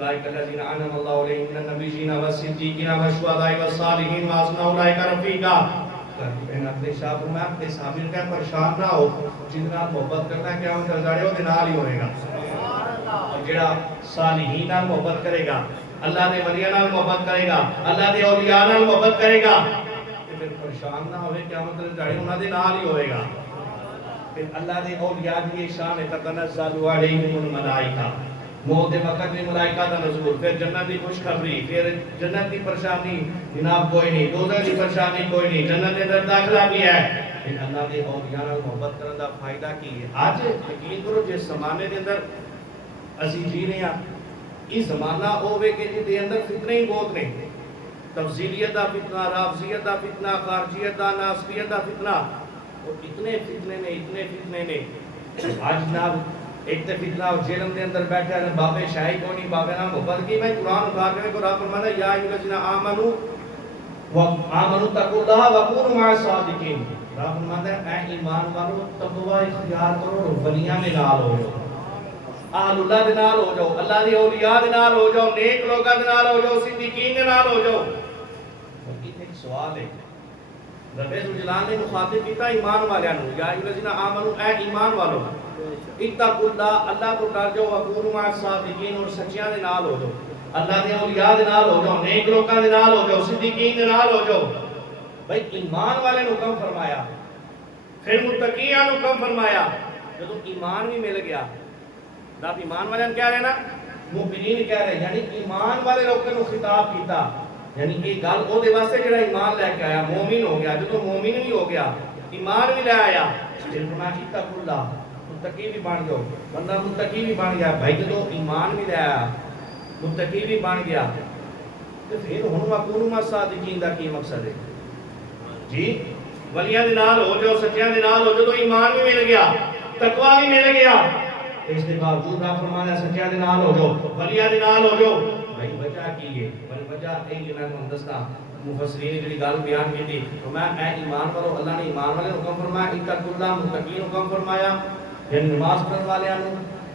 اولئک الذین انعم اللہ علیہم من النبیین والصدیقین والشہداء والصالحین وحسن اولئک رفیقا۔ اپنے شاہ فرمایا اپنے صحابی کا پریشان نہ ہو، جن نال محبت کرنا ہے قیامت کے دن وہ نال ہی ہوئے گا، اور جڑا صالحین نال محبت کرے گا، اللہ دے ولیاں نال محبت کرے گا، اللہ دے اولیاء نال محبت کرے گا، پھر پریشان نہ ہوئے قیامت کے دن انہاں دے نال ہی ہوئے گا۔ پھر اللہ دے اولیاء دی شان ہے تتنزل علیہم الملائکہ، موت وقت میں ملائکہ دا نزول، پھر جنت دی خوشخبری، پھر جنت دی پریشانی جناب کوئی نہیں، دوزخ دی پریشانی کوئی نہیں، جنت دے اندر داخلہ بھی ہے۔ پھر اللہ دے اولیاء نال محبت کرن دا فائدہ کی ہے؟ آج یقین کرو جس زمانے دے اندر اسی جی رہے ہیں، اس زمانہ ہوے کہ جے دے اندر فتنے ہی بہت نے، تفضیلیت دا فتنہ، رافضیت دا فتنہ، خارجیت دا، ناسبیت دا فتنہ، اور اتنے فتنے نے آج جناب ایک تے فتنہ جیلم دے اندر بیٹھا ہے بابے شاہی کو نہیں، بابے نام محبت کی، میں قرآن اٹھا کے کو رب فرماتا ہے یا ایھا الذین آمنوا اتقوا اللہ وکونوا مع الصادقین۔ رب فرماتا ہے اے ایمان والو تقوی اختیار کرو، ولیاں میں نال ہو جاؤ، اہل اللہ دے نال ہو جاؤ، اللہ دی اولیاء دے نال ہو جاؤ، نیک لوگاں دے نال ہو جاؤ، صدیقین دے نال ہو جاؤ۔ ایک سوال ہے، رب جلال نے مخاطب کیتا ایمان والوں نو، یا ایھا الذین آمنوا اے ایمان والو اتقوا اللہ، اللہ کو ڈر جاؤ، وکونوا مع الصادقین اور سچیاں دے نال ہو جاؤ، اللہ دے اولیاء دے نال ہو جاؤ، نیک لوگاں دے نال ہو جاؤ، صدیقین دے نال ہو جاؤ۔ بھائی ایمان والے نو کم فرمایا، پھر متقیاں نو کم فرمایا، جدوں ایمان بھی مل گیا، رب ایمان والے کہہ رہے نا، مومنین کہہ رہے، یعنی ایمان والے لوگوں کو خطاب کیتا، یعنی یہ گل او دے واسطے جڑا ایمان لے کے آیا مومن ہو گیا، جدوں مومن بھی ہو گیا ایمان بھی لے آیا، پھر فرمایا اتقوا اللہ، متقی بھی بن جاؤ، بندہ متقی بھی بن گیا۔ بھائی جدوں ایمان بھی لے آیا متقی بھی بن گیا، تو پھر ہن وکونوا مع الصادقین دا کی مقصد ہے؟ جی ولیاں دے نال ہو جاؤ، سچیاں دے نال ہو جاؤ، تو ایمان بھی مل گیا، تقوی بھی مل گیا، اس کے باوجود رب فرمانا سچیاں دے نال ہو جاؤ، ولیاں دے نال ہو جاؤ۔ بھائی وجہ کی ہے؟ وجہ یہ جو میں دستا مفسرین نے جڑی گل بیان کی تھی، فرمایا اے ایمان والو، اللہ نے ایمان والے حکم فرمایا اتقوا اللہ، متقین حکم فرمایا، یعنی نماز پڑھن والےاں نو،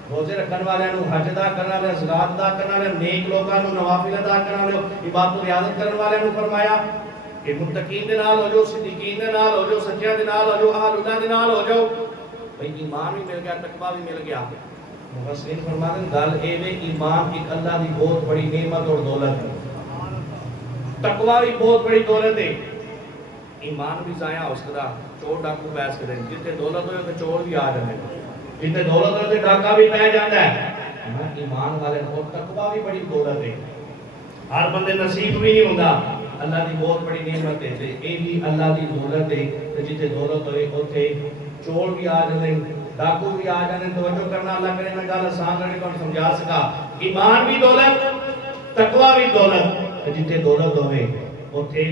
روزے رکھن والےاں نو، حج ادا کرن والےاں نو، زکات ادا کرن والےاں نو، نیک لوگاں نو، نوافل ادا کرن والےاں نو، عبادت و ریاضت کرن والےاں نو فرمایا کہ متقین دے نال ہو جاؤ، صدیقین دے نال ہو جاؤ، سچیاں دے نال ہو جاؤ، اہل اللہ دے نال ہو جاؤ۔ بھئی ایمان بھی مل گیا، تقوی بھی مل گیا۔ مفسرین فرماتے ہیں گل اے وے ایمان ایک اللہ دی بہت بڑی نعمت اور دولت ہے، تقوی بھی بہت بڑی دولت ہے۔ ایمان بھی ضائع ہو سکتا، چور ڈاکو پیس کریں، جتنے دولت ہوئے تو چور بھی آ جانے، جتنے دولت ہوئے تو ڈاکہ بھی پہ جاتا ہے۔ ایمان والے اور تقوی بھی بڑی دولت ہے، ہر بندے نصیب بھی نہیں ہوتا، اللہ دی بہت بڑی نعمت ہے، یہ بھی اللہ دی دولت ہے۔ جتنے دولت ہوئے اتنے چور بھی آ جانے، ڈاکو بھی آ جانے۔ توجہ کرنا، اللہ کرے میں گل آسان کر کے سمجھا سکا۔ ایمان بھی دولت، تقوی بھی دولت، جتنے دولت ہوئے اتنے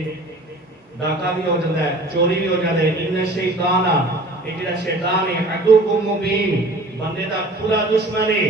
ڈاکہ بھی ہو جاتا ہے، چوری بھی ہو جاتا ہے۔ ان الشیطان، یہ جڑا شیطان ہے، عدو مبین، بندے دا کھلا دشمن ہے،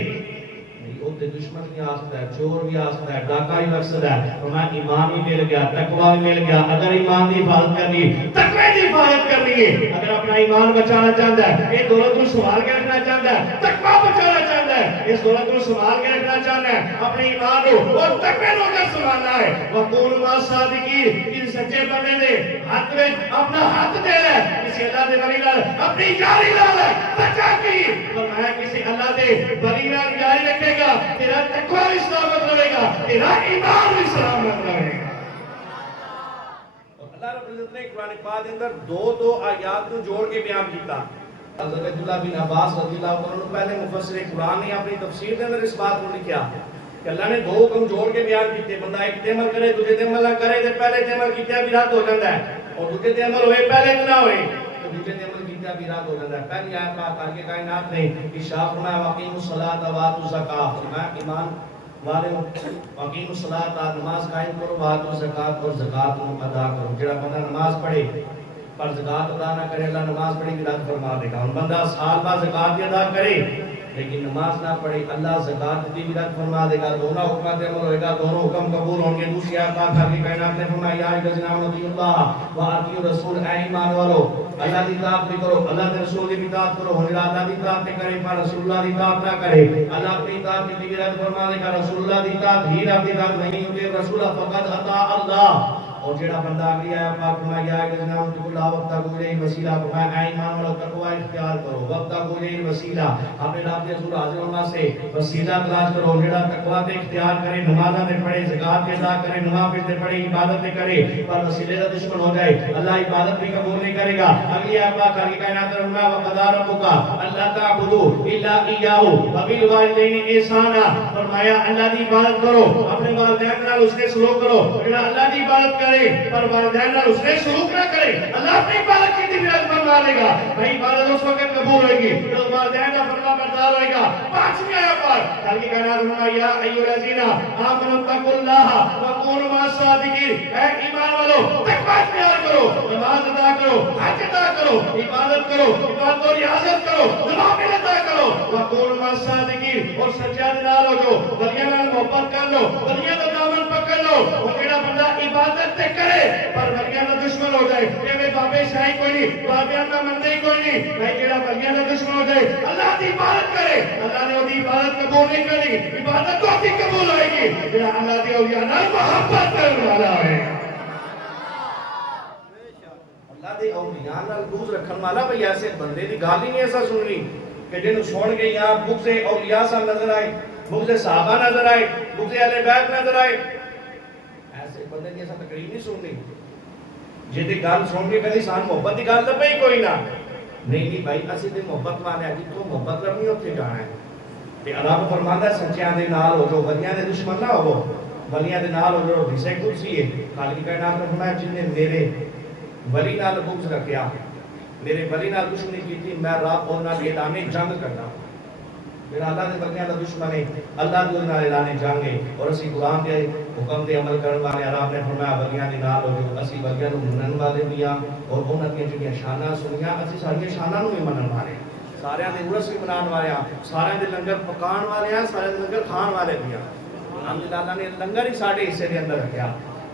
اوتے دشمن بھی آ سکتا ہے، چور بھی آ سکتا ہے، ڈاکہ بھی لگ سکتا ہے۔ فرمایا ایمان بھی مل گیا، تقوی بھی مل گیا۔ اگر ایمان کی حفاظت کرنی، تقوی کی حفاظت کرنی ہے، اگر اپنا ایمان بچانا چاہتا ہے، یہ دولت کو سنبھال کے رکھنا چاہتا ہے، تقوی بچانا چاہتا ہے، اس دولت کو سنبھال کے رکھنا چاہتا ہے، اپنے ایمان کو اور تقوی کو اگر سنبھالنا ہے، وَقُولُوا مَعَ الصَّادِقِينَ، اس سچے بندے نے ہاتھ میں اپنا ہاتھ دے لے، کسی اللہ دے ولی نال اپنی یاری لا لے، بچا کی فرمایا کسی اللہ دے ولی نال یاری رکھے گا، تیرا تقوی بھی سلامت رہے گا، تیرا ایمان بھی سلامت رہے گا۔ اللہ رب العزت نے قرآن پاک کے اندر دو آیات کو جوڑ کے بیان کیتا۔ حضرت عبداللہ بن عباس رضی اللہ عنہ پہلے مفسر قرآن نے اپنی تفسیر کے اندر اس بات کو لکھا کہ اللہ نے دو حکم جوڑ کے بیان کیتے، بندہ ایک تے عمل کرے دوسرے تے عمل نہ کرے، تے پہلے تے عمل کیتے بھی رد ہو جاتا ہے، اور دوسرے تے عمل ہوئے پہلے تے نہ ہوئے تو دوسرے تے عمل کیتے بھی رد ہو جاتا ہے۔ پہلی آیت کا خالق کائنات نے ارشاد فرمایا وَأَقِیمُوا الصَّلَاةَ وَآتُوا الزَّکَاۃَ، فرمایا ایمان والے وَأَقِیمُوا الصَّلَاةَ، نماز قائم کرو، وَآتُوا الزَّکَاۃَ، اور زکات ادا کرو۔ جڑا بندہ نماز پڑھے پر زکات ادا نہ کرے، اللہ نماز پڑھی بھی رد فرما دے گا۔ اور بندہ سال بعد زکات بھی ادا کرے لیکن نماز نہ پڑھے اللہ زکات دی بھی رد فرما دے گا، دونوں حکمات عمل ہوئے گا، دونوں حکم قبول ہوں گے۔ دوسری آیت پاک کی کائنات نے فرمایا یا الذین آمنوا اللہ و اطیعوا الرسول، اے ایمان والو اللہ دی اطاعت بھی کرو، اللہ کے رسول کی اطاعت کرو۔ ہن اللہ دی اطاعت کرے پر رسول اللہ دی اطاعت نہ کرے، اللہ اپنی اطاعت کی بھی رد فرما دے گا۔ رسول اللہ دی اطاعت ہی رب دی اطاعت نہیں ہوتی، رسول فقط اطاع اللہ۔ اور جڑا بندہ اگلی آیا پاک فرمایا یا الذین آمنوا اللہ وابتغوا الیہ الوسیلہ، فرمایا اے ایمان والو تقوی اختیار کرو، وابتغوا الیہ الوسیلہ، اپنے رب کے حضور حاضر ہونا سے وسیلہ تلاش کرو۔ جڑا تقوی تے اختیار کرے، نمازاں تے پڑھے، زکات تے ادا کرے، نوافل تے پڑھے، عبادت تے کرے، پر وسیلے کا دشمن ہو جائے اللہ عبادت بھی قبول نہیں کرے گا۔ اگلی آیت پاک کی کائنات فرمایا وقضى ربک الا تعبدوا الا ایہ وبالوالدین احسانا، فرمایا اللہ دی عبادت کرو، اپنے والدین نال اس نے سلوک کرو۔ جڑا اللہ دی عبادت کرے پر والدین نال اس نے سلوک نہ کرے، اللہ اپنی عبادت کی دیویات فرما دے گا۔ بھائی عبادت اس وقت قبول ہوئے گی جب والدین کا فرما بردار ہوئے گا۔ پانچویں آیت پر کل کی کائنات میں یا ایھا الذین آمنوا اتقوا اللہ وکونوا مع الصادقین، اے ایمان والو تقوی اختیار کرو، نماز ادا کرو، حج ادا کرو، عبادت کرو، عبادت اور ریاضت کرو، نوافل ادا کرو، وکونوا مع الصادقین، اور سچا نال ہو جو، ولیاں نال محبت کر لو، ولیاں دا دامن پکڑ لو۔ اور جڑا بندہ عبادت تے کرے پر ولیاں دا دشمن ہو جائے، کہ بابے شاہی کوئی نہیں، بابیاں دا مندے ہی کوئی نہیں، بھائی جڑا ولیاں دا دشمن ہو جائے اللہ دی عبادت کرے، اللہ نے دی عبادت قبول نہیں کرے، عبادت تو کی قبول ہوئے گی جڑا اللہ دی اولیاء نال محبت کرنے والا ہے۔ اللہ دے اولیاء نال بغض رکھن والا، بھئی ایسے بندے دی گل ہی نہیں ایسا سننی کہ جنوں سن کے یہاں بغض اولیاء سا نظر آئے، بغض صحابہ نظر آئے، بغض اہل بیت نظر آئے، ایسے بندے کی ایسا تقریر نہیں سننی جی دی گل سن کے کدی سان محبت دی گل لبے ہی کوئی نہ۔ نہیں بھائی اسی تے محبت والے ہیں، تو محبت لبنی اوتھے جانا ہے۔ تے اللہ فرماندا ہے سچیاں دے نال ہو جو، ولیاں دے دشمن نہ ہو، ولیاں دے نال ہو جو۔ حدیث قدسی ہے خالق کی کائنات نے فرمایا جن نے میرے ولی نال بغض رکھیا، میرے ولی نال دشمنی کیتی، میں رب انہاں دی اعلان جنگ کرنا۔ میرا اللہ دے بندیاں دا دشمن ہے، اللہ دے نال اعلان جنگ ہے۔ اور اسی قرآن دے حکم تے عمل کرن والے، رب نے فرمایا ولیاں دے نال ہو جو، اسی ولیاں نوں منن والے بھی ہاں، اور انہاں دیاں جڑیاں شاناں سنیاں اسی ساریاں شاناں نوں بھی منن والے، سارے دے عرس بھی منان والے ہاں، سارے دے لنگر پکان والے ہاں، سارے دے لنگر کھان والے بھی ہاں۔ الحمدللہ اللہ نے لنگر ہی ساڈے حصے دے اندر رکھیا۔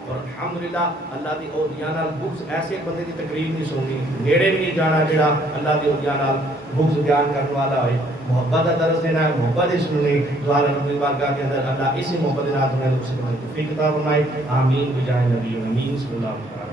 اور الحمدللہ اللہ دی اولیاء نال بغض ایسے بندے دی تقریر نہیں سننی، نیڑے بھی نہیں جانا جڑا اللہ دی اولیاء نال بغض بیان کرنے والا ہوئے۔ محبت کا درس دینا ہے، محبت اس سننی، دوارہ رب بارگاہ کے اندر اللہ اسی محبت نال تمہیں لوگ سے توفیق عطا فرمائے۔ آمین بجائے نبی امین صلی اللہ علیہ وسلم۔